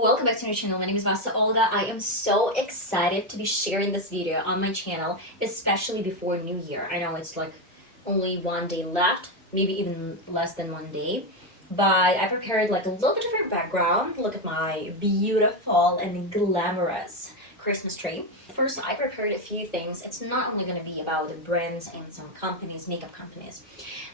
Welcome back to my channel. My name is VassaOlga. I am so excited to be sharing this video on my channel, especially before New Year. I know it's like only one day left, maybe even less than one day, but I prepared like a little bit different background. Look at my beautiful and glamorous Christmas tree. First, I prepared a few things. It's not only going to be about the brands and some companies, makeup companies,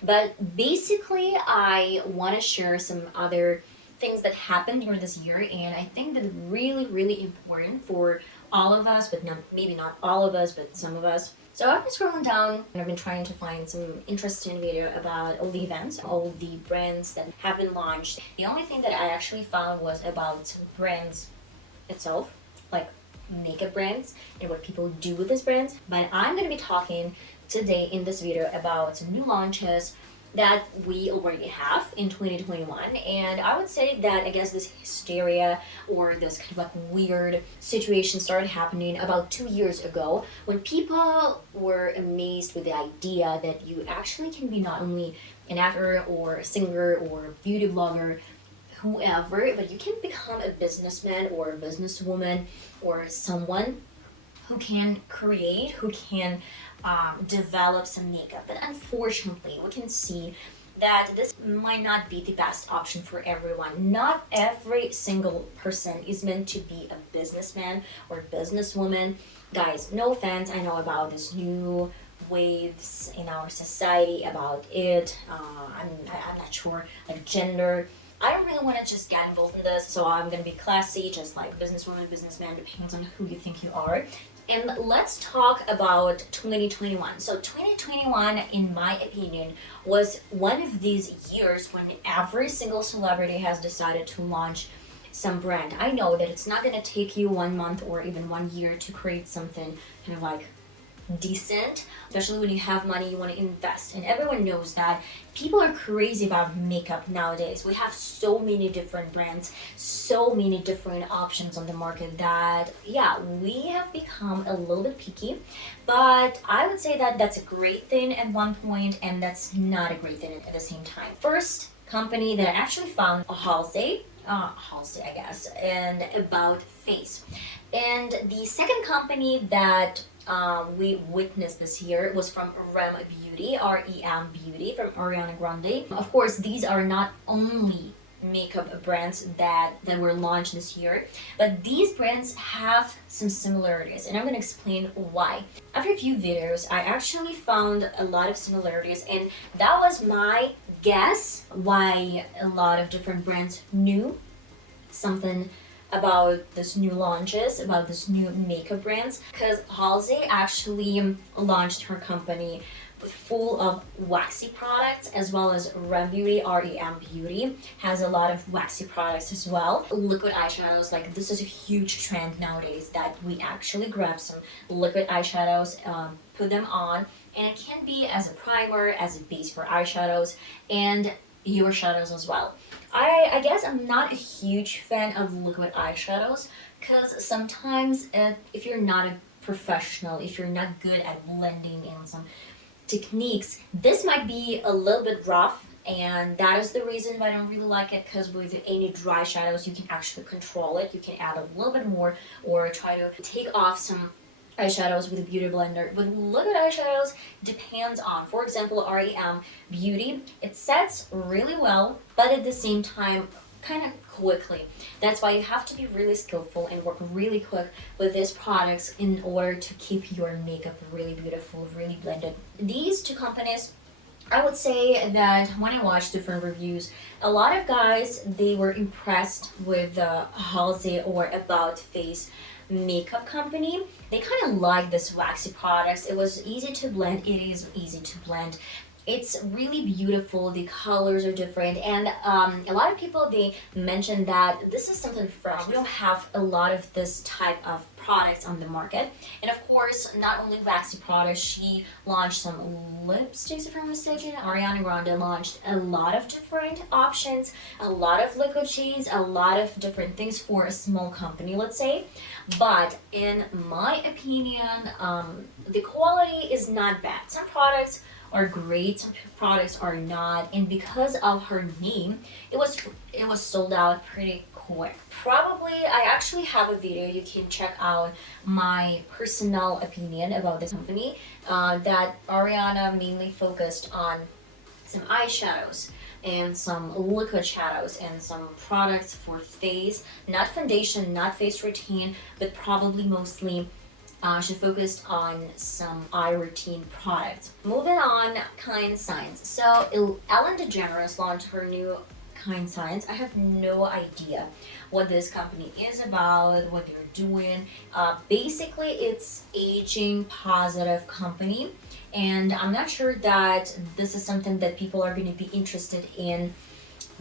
but basically I want to share some other things that happened during this year, and I think that really important for all of us, but not maybe not all of us, but some of us. So I've been scrolling down and I've been trying to find some interesting video about all the events, all the brands that have been launched. The only thing that I actually found was about brands itself, like makeup brands and what people do with these brands. But I'm going to be talking today in this video about some new launches that we already have in 2021, and I would say that I guess this hysteria or this kind of like weird situation started happening about 2 years ago when people were amazed with the idea that you actually can be not only an actor or a singer or a beauty blogger, whoever, but you can become a businessman or a businesswoman or someone who can create, who can develop some makeup. But unfortunately, we can see that this might not be the best option for everyone. Not every single person is meant to be a businessman or businesswoman. Guys, no offense, I know about this new waves in our society about it. I'm not sure, like gender. I don't really want to just get involved in this, so I'm going to be classy, just like businesswoman, businessman, depends on who you think you are. And let's talk about 2021. So 2021, in my opinion, was one of these years when every single celebrity has decided to launch some brand. I know that it's not going to take you 1 month or even 1 year to create something kind of like decent, especially when you have money you want to invest. And everyone knows that people are crazy about makeup nowadays. We have so many different brands, so many different options on the market that yeah, we have become a little bit picky. But I would say that that's a great thing at one point, and that's not a great thing at the same time. First company that I actually found, Halsey, I guess, and About Face. And the second company that we witnessed this year was from r.e.m Beauty, r.e.m Beauty from Ariana Grande. Of course, these are not only makeup brands that were launched this year, but these brands have some similarities, and I'm going to explain why. After a few videos, I actually found a lot of similarities, and that was my guess why a lot of different brands knew something about this new launches, about this new makeup brands, because Halsey actually launched her company full of waxy products, as well as r.e.m Beauty, r.e.m Beauty has a lot of waxy products as well. Liquid eyeshadows, like this is a huge trend nowadays that we actually grab some liquid eyeshadows, put them on, and it can be as a primer, as a base for eyeshadows, and your shadows as well. I guess I'm not a huge fan of liquid eyeshadows because sometimes if you're not a professional, if you're not good at blending in some techniques, this might be a little bit rough, and that is the reason why I don't really like it, because with any dry shadows you can actually control it. You can add a little bit more or try to take off some eyeshadows with a beauty blender. With liquid eyeshadows, depends on, for example, r.e.m Beauty, it sets really well, but at the same time kind of quickly. That's why you have to be really skillful and work really quick with these products in order to keep your makeup really beautiful, really blended. These two companies, I would say that when I watched different reviews, a lot of guys, they were impressed with the Halsey or About Face makeup company. They kind of like this waxy products. It was easy to blend. It is easy to blend. It's really beautiful. The colors are different, and a lot of people, they mentioned that this is something fresh. We don't have a lot of this type of products on the market. And of course, not only waxy products, she launched some lipsticks, if I'm mistaken. Ariana Grande launched a lot of different options, a lot of liquid shades, a lot of different things for a small company, let's say. But in my opinion, the quality is not bad. Some products are great, some products are not, and because of her name, it was sold out pretty quick. Probably I actually have a video you can check out my personal opinion about this company that Ariana mainly focused on some eyeshadows and some liquid shadows and some products for face, not foundation, not face routine, but probably mostly she focused on some eye routine products. Moving on, Kind Science. So Ellen DeGeneres launched her new Kind Science. I have no idea what this company is about, what they're doing. Basically, it's aging positive company, and I'm not sure that this is something that people are going to be interested in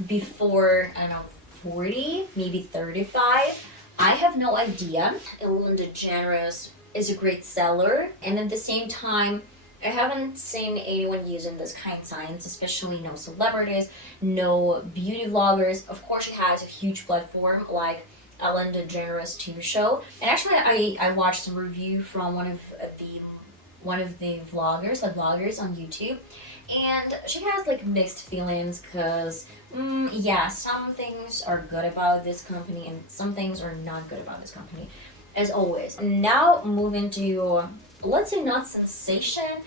before, I don't know, 40, maybe 35. I have no idea. Ellen DeGeneres is a great seller, and at the same time, I haven't seen anyone using this Kind Science, especially no celebrities, no beauty vloggers. Of course, she has a huge platform like Ellen DeGeneres TV show. And actually, I watched some review from one of the vloggers, like vloggers on YouTube, and she has like mixed feelings because yeah, some things are good about this company and some things are not good about this company, as always. Now moving to, let's say, not sensation,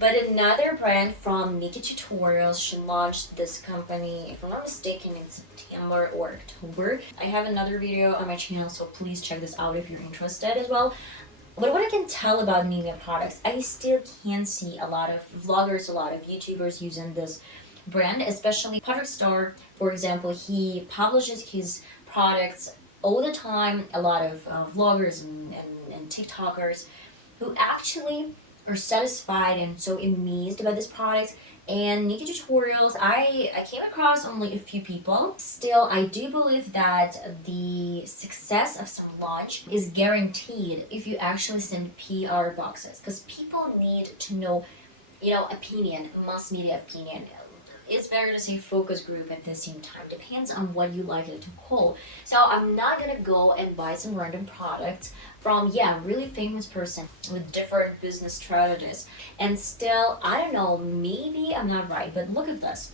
but another brand from Nikki Tutorials. She launched this company, if I'm not mistaken, in September or October. I have another video on my channel, so please check this out if you're interested as well. But what I can tell about Nivea products, I still can see a lot of vloggers, a lot of YouTubers using this brand, especially Patrick Star, for example. He publishes his products all the time. A lot of vloggers and TikTokers who actually are satisfied and so amazed about this product. And Nikki Tutorials, I came across only a few people. Still, I do believe that the success of some launch is guaranteed if you actually send PR boxes, because people need to know, opinion, mass media opinion. It's better to say focus group at the same time. Depends on what you like it to call. So I'm not gonna go and buy some random products from really famous person with different business strategies. And still, I don't know, maybe I'm not right, but look at this.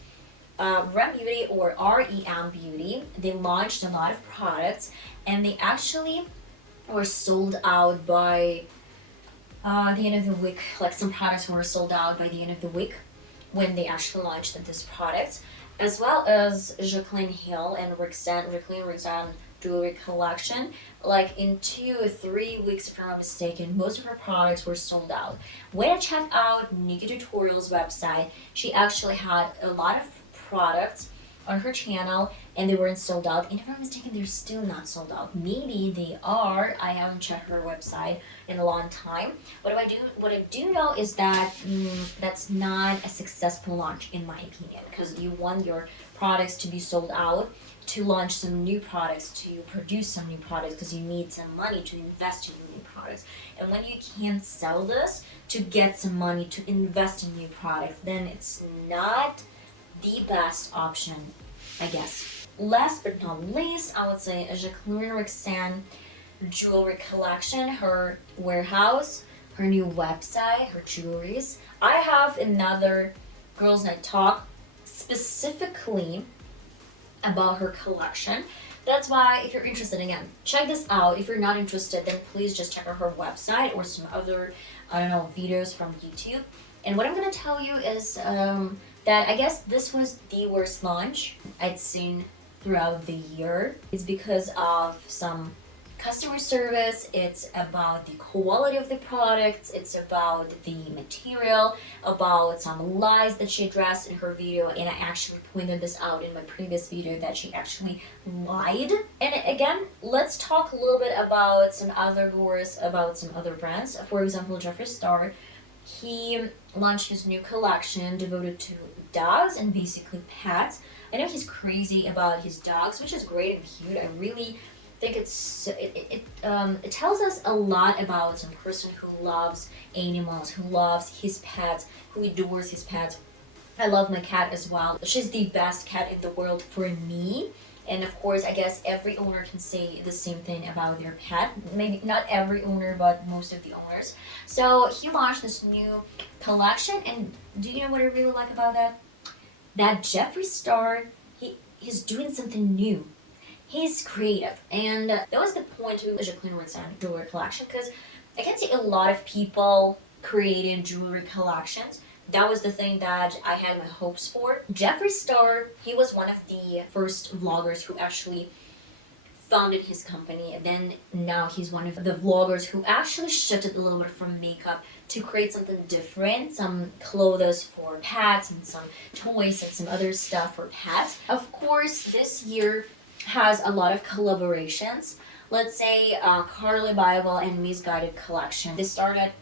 r.e.m Beauty, or r.e.m Beauty, they launched a lot of products and they actually were sold out by the end of the week. Like some products were sold out by the end of the week when they actually launched this product, as well as Jaclyn Hill and Roxanne jewelry collection. Like in 2 or 3 weeks, if I'm not mistaken, most of her products were sold out. When I checked out Nikki Tutorials website, she actually had a lot of products on her channel and they weren't sold out. And if I'm not mistaken, they're still not sold out. Maybe they are. I haven't checked her website in a long time. What I do know is that that's not a successful launch in my opinion, because you want your products to be sold out to launch some new products, to produce some new products, because you need some money to invest in new products. And when you can't sell this to get some money to invest in new products, then it's not the best option, I guess. Last but not least, I would say Jaclyn Roxanne jewelry collection, her warehouse, her new website, her jewelries. I have another Girls Night Talk specifically about her collection. That's why, if you're interested, again, check this out. If you're not interested, then please just check out her website or some other, videos from YouTube. And what I'm gonna tell you is that I guess this was the worst launch I'd seen throughout the year. It's because of some customer service, it's about the quality of the products, it's about the material, about some lies that she addressed in her video, and I actually pointed this out in my previous video that she actually lied. And again, let's talk a little bit about some other gurus, about some other brands. For example, Jeffree Star, he launched his new collection devoted to dogs and basically pets. I know he's crazy about his dogs, which is great and cute. I really think it tells us a lot about some person who loves animals, who loves his pets, who adores his pets. I love my cat as well. She's the best cat in the world for me. And of course, I guess every owner can say the same thing about their pet. Maybe not every owner, but most of the owners. So he launched this new collection, and do you know what I really like about that? That Jeffree Star, he's doing something new. he's creative, and that was the point to Jacqueline Rinson jewelry collection, because I can see a lot of people creating jewelry collections. That was the thing that I had my hopes for. Jeffree Star, he was one of the first vloggers who actually founded his company, and then now he's one of the vloggers who actually shifted a little bit from makeup to create something different, some clothes for pets and some toys and some other stuff for pets. Of course, this year has a lot of collaborations. Let's say Carly Bible and Misguided collection. They started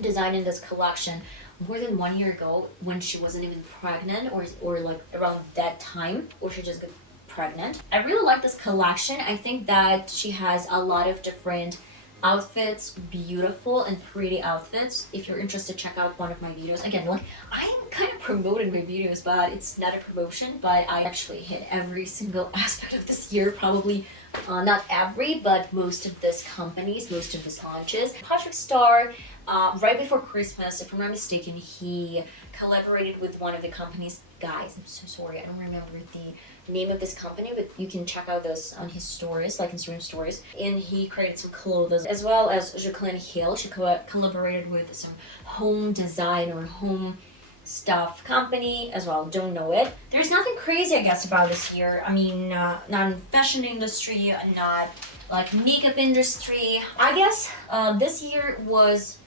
designing this collection more than 1 year ago, when she wasn't even pregnant, or like around that time, or she just got pregnant. I really like this collection. I think that she has a lot of different outfits, beautiful and pretty outfits. If you're interested, check out one of my videos. Again, like, I am kind of promoting my videos, but it's not a promotion, but I actually hit every single aspect of this year, probably not every, but most of this companies, most of this launches. Patrick Star, right before Christmas, if I'm not mistaken, he collaborated with one of the companies. Guys, I'm so sorry, I don't remember the name of this company, but you can check out this on his stories, like Instagram stories. And he created some clothes, as well as Jacqueline Hill. She collaborated with some home design or home stuff company as well. Don't know it. There's nothing crazy, I guess, about this year. I mean, not in fashion industry, not like makeup industry. I guess this year was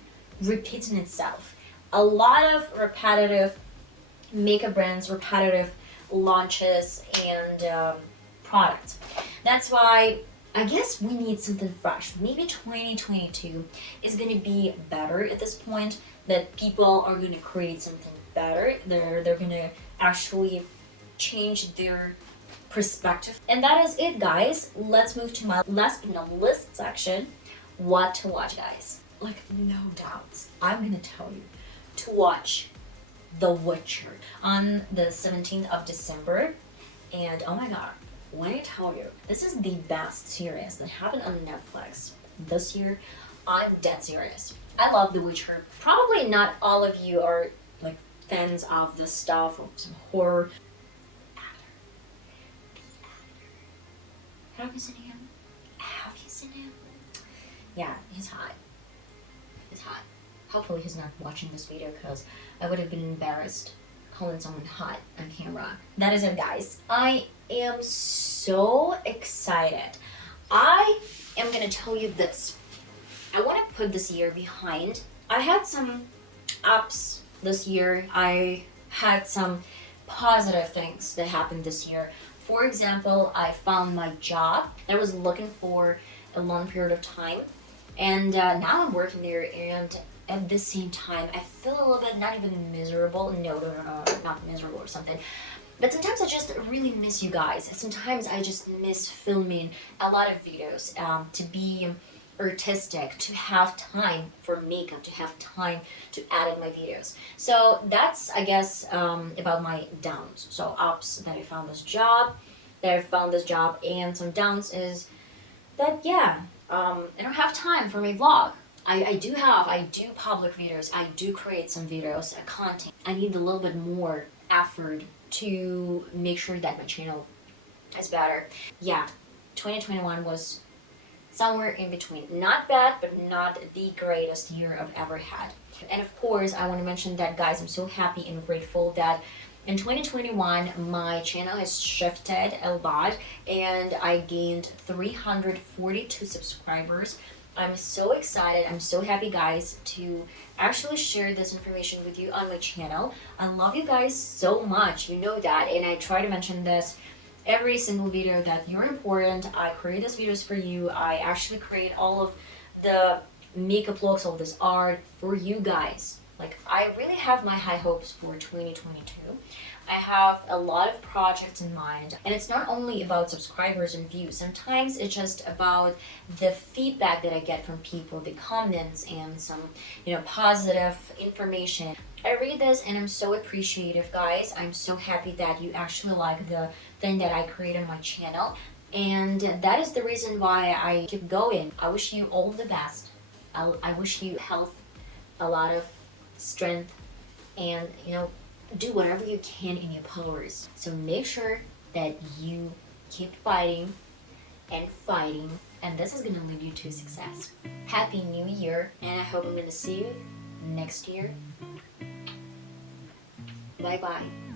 repeating itself. A lot of repetitive makeup brands, repetitive launches, and products. That's why I guess we need something fresh. Maybe 2022 is going to be better at this point, that people are going to create something better. They're going to actually change their perspective. And that is it, guys. Let's move to my last but not least section, what to watch, guys. Like, no doubts, I'm going to tell you to watch The Witcher on the 17th of December. And oh my god, when I tell you, this is the best series that happened on Netflix this year, I'm dead serious. I love The Witcher. Probably not all of you are like fans of this stuff, or some horror. Have you seen him? Have you seen him? Yeah, he's hot. He's hot. Hopefully he's not watching this video, because I would have been embarrassed calling someone hot on camera. That is it, guys. I am so excited. I am gonna tell you this. I want to put this year behind. I had some ups this year. I had some positive things that happened this year. For example, I found my job that I was looking for a long period of time, and now I'm working there, and at the same time, I feel a little bit not even miserable. No, not miserable or something. But sometimes I just really miss you guys. Sometimes I just miss filming a lot of videos, to be artistic, to have time for makeup, to have time to edit my videos. So that's, I guess, about my downs. So ups, that I found this job, and some downs is that, yeah, I don't have time for my vlog. I do public videos, I do create some videos, content. I need a little bit more effort to make sure that my channel is better. Yeah, 2021 was somewhere in between. Not bad, but not the greatest year I've ever had. And of course, I want to mention that, guys, I'm so happy and grateful that in 2021, my channel has shifted a lot, and I gained 342 subscribers. I'm so excited. I'm so happy, guys, to actually share this information with you on my channel. I love you guys so much. You know that. And I try to mention this every single video, that you're important. I create these videos for you. I actually create all of the makeup looks, all this art for you guys. Like, I really have my high hopes for 2022. I have a lot of projects in mind, and it's not only about subscribers and views. Sometimes it's just about the feedback that I get from people, the comments, and some, positive information. I read this and I'm so appreciative, guys. I'm so happy that you actually like the thing that I create on my channel, and that is the reason why I keep going. I wish you all the best. I wish you health, a lot of strength, and do whatever you can in your powers. So make sure that you keep fighting, and fighting, and this is gonna lead you to success. Happy New Year, and I hope I'm gonna see you next year. Bye bye.